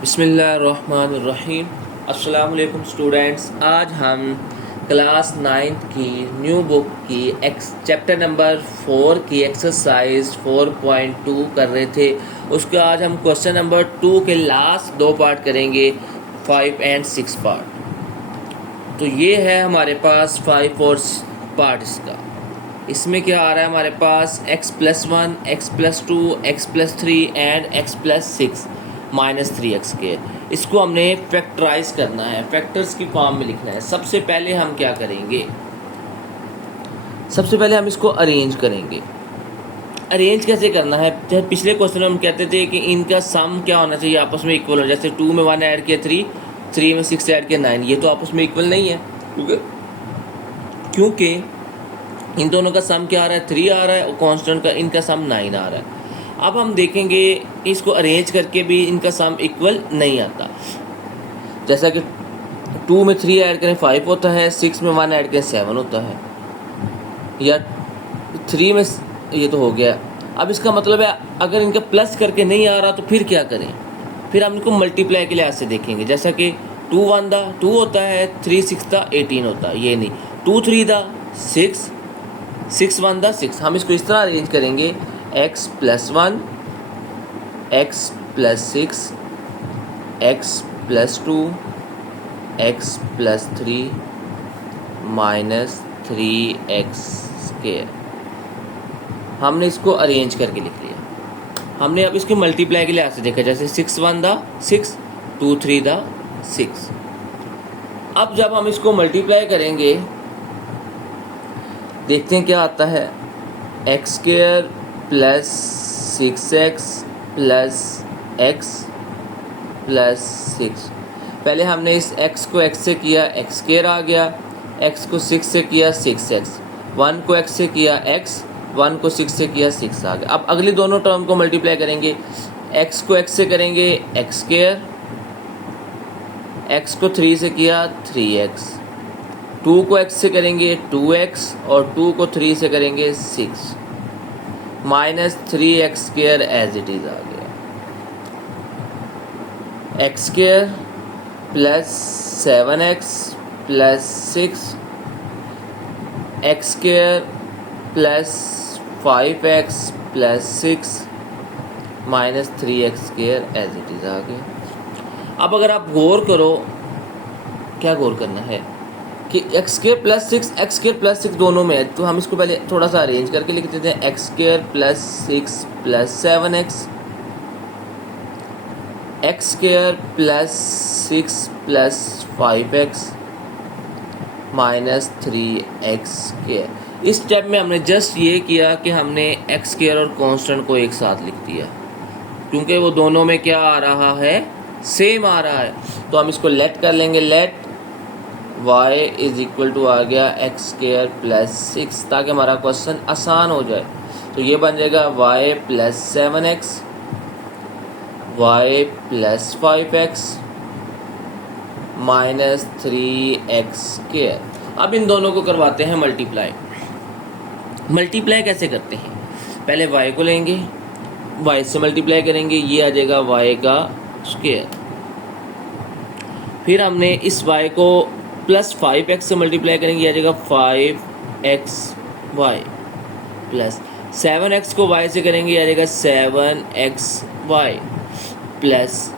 बिस्मिल्लाहिर्रहमानिर्रहीम। अस्सलाम वालेकुम स्टूडेंट्स। आज हम क्लास 9th की न्यू बुक की चैप्टर नंबर 4 की एक्सरसाइज 4.2 कर रहे थे। उसका आज हम क्वेश्चन नंबर 2 के लास्ट दो पार्ट करेंगे, 5 और 6 पार्ट। तो ये है हमारे पास 5 और पार्ट इसका। इसमें क्या आ रहा है हमारे पास x+1, x+2, x+3 and x+6 -3x के। इसको हमने फैक्टराइज करना है, फैक्टर्स की फॉर्म में लिखना है। सबसे पहले हम क्या करेंगे, सबसे पहले हम इसको अरेंज करेंगे। अरेंज कैसे करना है, जैसे पिछले क्वेश्चन में हम कहते थे कि इनका सम क्या होना चाहिए, आपस में इक्वल हो। जैसे 2 में 1 ऐड किया 3, 3 में 6 ऐड किया 9, ये तो आपस में इक्वल नहीं है क्योंकि इन दोनों का सम क्या आ रहा है, 3 आ रहा है, और कांस्टेंट का इनका सम 9 आ रहा है। अब हम देखेंगे इसको अरेंज करके भी इनका सम इक्वल नहीं आता। जैसा कि 2 में 3 ऐड करें 5 होता है, 6 में 1 ऐड करें 7 होता है, या 3 में ये तो हो गया। अब इसका मतलब है अगर इनका प्लस करके नहीं आ रहा तो फिर क्या करें, फिर हम इनको मल्टीप्लाई के लिहाज से देखेंगे। जैसा कि 2 1 दा 2 होता है, 3 6 दा 18 होता है, ये नहीं 2 3 दा 6, 6 1 दा 6। हम इसको इस तरह अरेंज करेंगे, x+1, x+6, x+2, x+3 -3x²। हमने इसको अरेंज करके लिख लिया। हमने अब इसको मल्टीप्लाई के लिहाज से देखा, जैसे 6 1 दा 6, 2 3 दा 6। अब जब हम इसको मल्टीप्लाई करेंगे देखते हैं क्या आता है, x² + 6x + x + 6। पहले हमने इस x को x से किया, x² आ गया, x को 6 से किया 6x, 1 को x से किया x, 1 को 6 से किया 6 आ गया। अब अगली दोनों टर्म को मल्टीप्लाई करेंगे, x को x से करेंगे x², x को 3 से किया 3x, 2 को x से करेंगे 2x, और 2 को 3 से करेंगे 6 -3x² एज इट इज़ आ गया। x² + 7x + 6, x² + 5x + 6 -3x² as it is आ गया। अब अगर आप गौर करो, क्या गौर करना है कि x² + 6, x² + 6 दोनों में है, तो हम इसको पहले थोड़ा सा अरेंज करके लिख देते हैं। x² + 6 + 7x, x² + 6 + 5x -3x²। इस स्टेप में हमने जस्ट ये किया कि हमने x² और कांस्टेंट को एक साथ लिख दिया, क्योंकि वो दोनों में क्या आ रहा है, सेम आ रहा है। तो हम इसको लेट कर लेंगे, लेट y = आ गया x² + 6, ताकि हमारा क्वेश्चन आसान हो जाए। तो ये बन जाएगा y + 7x, y + 5x -3x²। अब इन दोनों को करवाते हैं मल्टीप्लाई। मल्टीप्लाई कैसे करते हैं, पहले y को लेंगे, y से मल्टीप्लाई करेंगे, ये आ जाएगा y का स्क्वायर। फिर हमने इस y को +5x से मल्टीप्लाई करेंगे, आ जाएगा 5xy, प्लस 7x को y से करेंगे, आ जाएगा 7xy, प्लस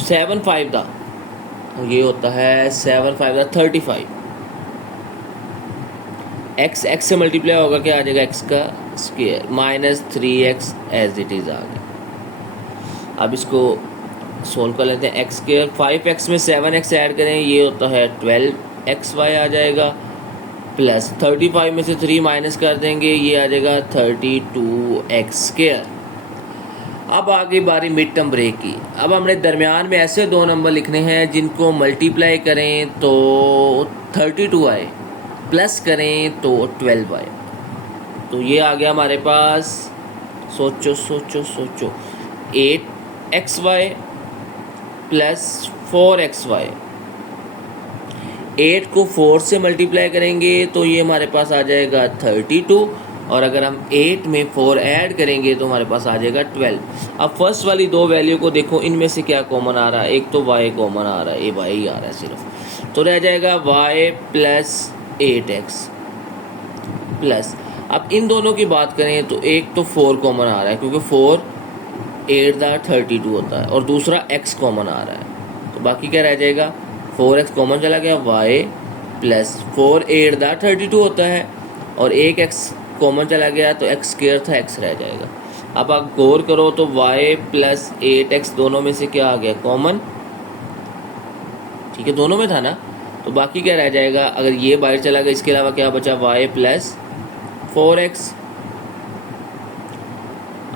7 5 दा, ये होता है 7 5 दा 35। x से मल्टीप्लाई होगा, क्या आ जाएगा, x का square -3x as it is आ गया। अब इसको सोल्व कर लेते हैं। x² 5x में 7x ऐड करें, ये होता है 12xy आ जाएगा, प्लस 35 में से 3 माइनस कर देंगे, ये आ जाएगा 32x²। अब आ गई बारी मिड टर्म ब्रेक की। अब हमने दरमियान में ऐसे दो नंबर लिखने हैं जिनको मल्टीप्लाई करें तो 32 आए, प्लस करें तो 12 आए। तो ये आ गया हमारे पास, सोचो सोचो सोचो, 8xy + 4xy। 8 को 4 से मल्टीप्लाई करेंगे तो ये हमारे पास आ जाएगा 32, और अगर हम 8 में 4 ऐड करेंगे तो हमारे पास आ जाएगा 12। अब फर्स्ट वाली दो वैल्यू को देखो, इनमें से क्या कॉमन आ रहा है, एक तो y कॉमन आ रहा है, ये y आ रहा है सिर्फ, तो रह जाएगा y प्लस 8x प्लस, अब इन दोनों की बात करें तो एक तो 4 कॉमन आ रहा है क्योंकि 4 8 दा 32 होता है, और दूसरा x कॉमन आ रहा है, तो बाकी क्या रह जाएगा, 4x कॉमन चला गया, y प्लस 4 8 दा 32 होता है, और एक x कॉमन चला गया तो x स्क्वायर था, x रह जाएगा। अब आप गौर करो तो y प्लस 8x दोनों में से क्या आ गया, कॉमन, ठीक है, दोनों में था ना, तो बाकी क्या रह जाएगा, अगर ये बाहर चला गया, इसके अलावा क्या बचा, y प्लस 4x।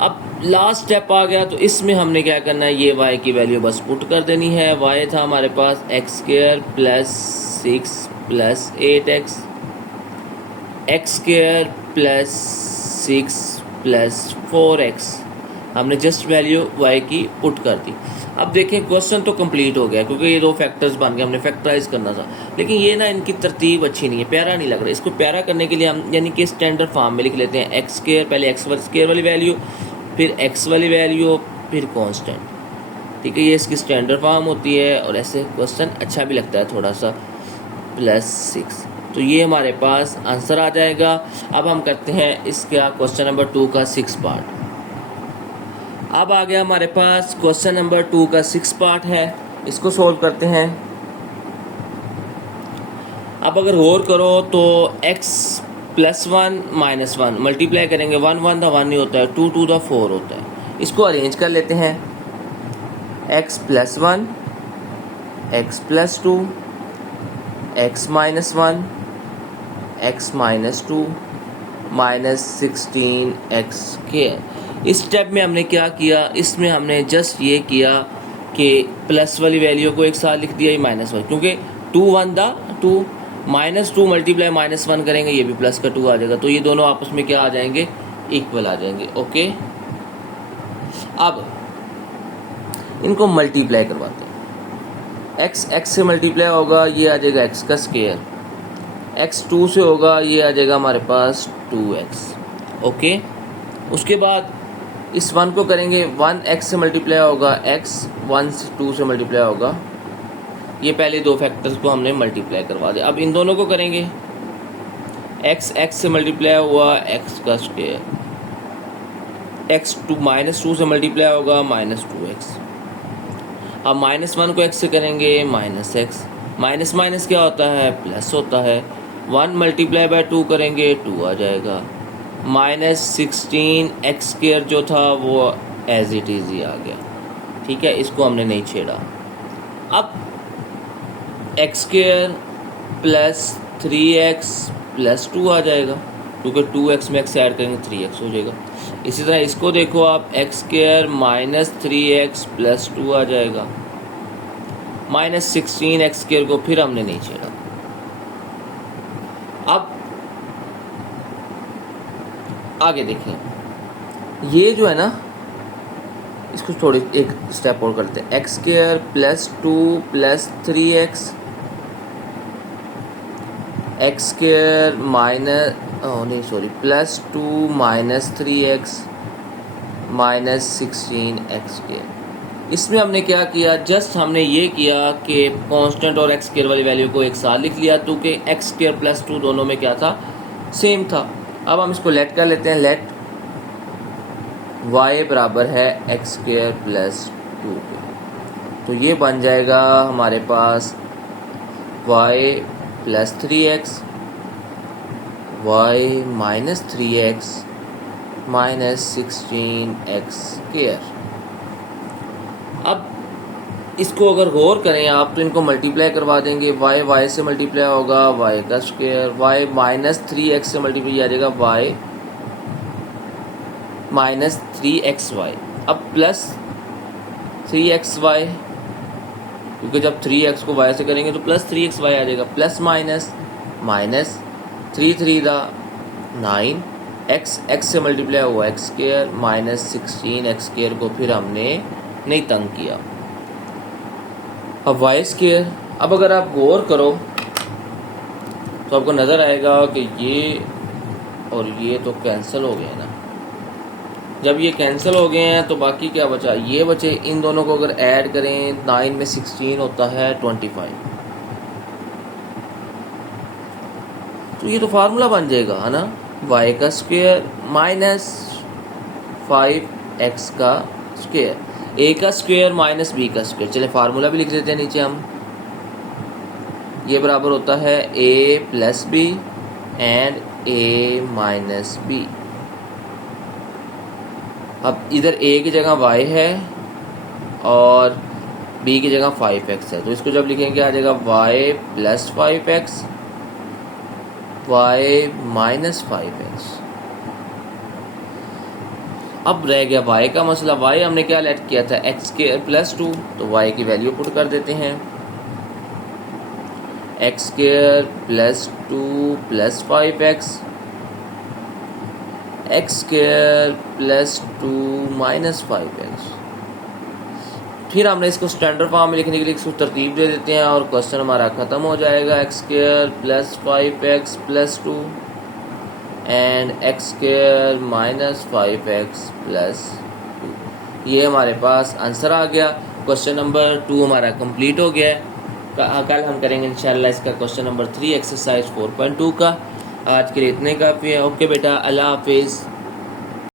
अब लास्ट स्टेप आ गया, तो इसमें हमने क्या करना है, ये y की वैल्यू बस पुट कर देनी है। y था हमारे पास x square plus 6 plus 8x, x square plus 6 plus 4x, हमने जस्ट वैल्यू y की पुट कर दी। अब देखें क्वेश्चन तो कंप्लीट हो गया क्योंकि ये दो फैक्टर्स बन गए, हमने फैक्टराइज करना था, लेकिन ये ना इनकी तरतीब अच्छी नहीं है, प्यारा नहीं लग रहा। इसको प्यारा करने के लिए हम यानी कि स्टैंडर्ड फॉर्म में लिख लेते हैं, एक्स स्क्वायर, पहले एक्स स्क्वायर वाली वैल्यू, फिर एक्स वाली वैल्यू, फिर कांस्टेंट, ठीक है, ये इसकी स्टैंडर्ड फॉर्म होती है और ऐसे क्वेश्चन अच्छा भी लगता है थोड़ा सा, प्लस 6, तो ये हमारे पास आंसर आ जाएगा। अब हम करते हैं इसका क्वेश्चन नंबर 2 का 6 पार्ट। अब आ गया हमारे पास क्वेश्चन नंबर 2 का 6 पार्ट है, इसको सोल्व करते हैं। अब अगर गौर करो तो x प्लस 1 माइनस 1 मल्टीप्लाई करेंगे, 1 1 दा 1 नहीं होता है, 2 2 दा 4 होता है। इसको अरेंज कर लेते हैं, x plus 1, x plus 2, x minus 1, x minus 2, minus 16x square. इस स्टेप में हमने क्या किया, इसमें हमने जस्ट ये किया कि प्लस वाली वैल्यू को एक साथ लिख दिया, ये माइनस 1, क्योंकि 2 1 दा 2, माइनस 2 मल्टीप्लाई माइनस 1 करेंगे, ये भी प्लस का 2 आ जाएगा, तो ये दोनों आपस में क्या आ जाएंगे, इक्वल आ जाएंगे। ओके, अब इनको मल्टीप्लाई करवाते हैं, x से मल्टीप्लाई होगा, ये आ जाएगा x का स्क्वायर, x 2 से होगा, ये आ जाएगा हमारे पास 2x। ओके, उसके बाद इस 1 को करेंगे, 1x से मल्टीप्लाई होगा, x 1 से 2 से मल्टीप्लाई होगा, ये पहले दो फैक्टर्स को हमने मल्टीप्लाई करवा दिया। अब इन दोनों को करेंगे, x से मल्टीप्लाई हुआ, x का स्क्वायर, x 2 माइनस 2 से मल्टीप्लाई होगा, माइनस 2x। अब माइनस 1 को x से करेंगे, माइनस x, माइनस माइनस क्या होता है, प्लस होता है, 1 मल्टीप्लाई बाय 2 करेंगे, 2 आ जाएगा, माइनस 16x स्क्वायर जो था वो एज इट इज़ ही आ गया, ठीक है, इसको हमने नहीं छेड़ा। अब x square plus 3x plus 2 आ जाएगा, क्योंकि 2x में x ऐड करेंगे 3x हो जाएगा। इसी तरह इसको देखो आप, x square minus 3x plus 2 आ जाएगा, माइनस 16x स्क्वायर को फिर हमने नहीं छेड़ा। अब आगे देखें, ये जो है ना, इसको थोड़ी एक स्टेप और करते हैं, x square plus 2 plus 3x, x square minus plus 2 minus 3x minus 16x square. इसमें हमने क्या किया, जस्ट हमने ये किया कि कांस्टेंट और एक्स स्क्वायर वाली वैल्यू को एक साथ लिख लिया, तो कि एक्स स्क्वायर प्लस 2 दोनों में क्या था, सेम था। अब हम इसको लेट कर लेते हैं, लेट y बराबर है एक्स स्क्वायर प्लस 2 के, तो ये बन जाएगा हमारे पास y plus 3x, y minus 3x minus 16x square. अब इसको अगर गौर करें आप तो इनको मल्टीप्लाई करवा देंगे, y से मल्टीप्लाई होगा, y का स्क्वायर, y माइनस 3x से मल्टीप्लाई आ जाएगा, y माइनस 3xy, अब प्लस 3xy, क्योंकि जब 3x को y से करेंगे तो प्लस 3xy आ जाएगा, प्लस माइनस माइनस 3 3 दा 9, x से मल्टीप्लाई हुआ x square minus 16x square को फिर हमने नहीं तंग किया। अब y स्क्वायर, अब अगर आप गौर करो तो आपको नज़र आएगा कि ये और ये तो कैंसिल हो गए ना। जब ये कैंसिल हो गए हैं तो बाकी क्या बचा, ये बचे। इन दोनों को अगर ऐड करें 9 में 16 होता है 25। तो ये तो फार्मूला बन जाएगा है ना, y का स्क्वायर माइनस 5x का स्क्वायर, a का स्क्वायर माइनस b का स्क्वायर। चले फार्मूला भी लिख देते हैं नीचे हम। ये बराबर होता है a plus B and a minus B. अब इधर a की जगह y है और b की जगह 5x है, तो इसको जब लिखेंगे आ जाएगा y plus 5x, y minus 5x। अब रह गया y का मसला। y हमने क्या लेट किया था, एक्स स्क्वायर प्लस 2, तो y की वैल्यू पुट कर देते हैं। X square plus 2 plus 5x, x square plus 2 minus 5x। फिर हमने इसको स्टैंडर्ड फॉर्म में लिखने के लिए इसको तरतीब दे देते हैं और क्वेश्चन हमारा ख़त्म हो जाएगा। X square plus 5x plus 2 and x square minus 5x plus 2। ये हमारे पास आंसर आ गया। क्वेश्चन नंबर 2 हमारा कंप्लीट हो गया है। कल हम करेंगे इंशाल्लाह इसका क्वेश्चन नंबर 3 एक्सरसाइज 4.2 का। आज के लिए इतने काफ़ी है। ओके बेटा, अल्लाह हाफिज़।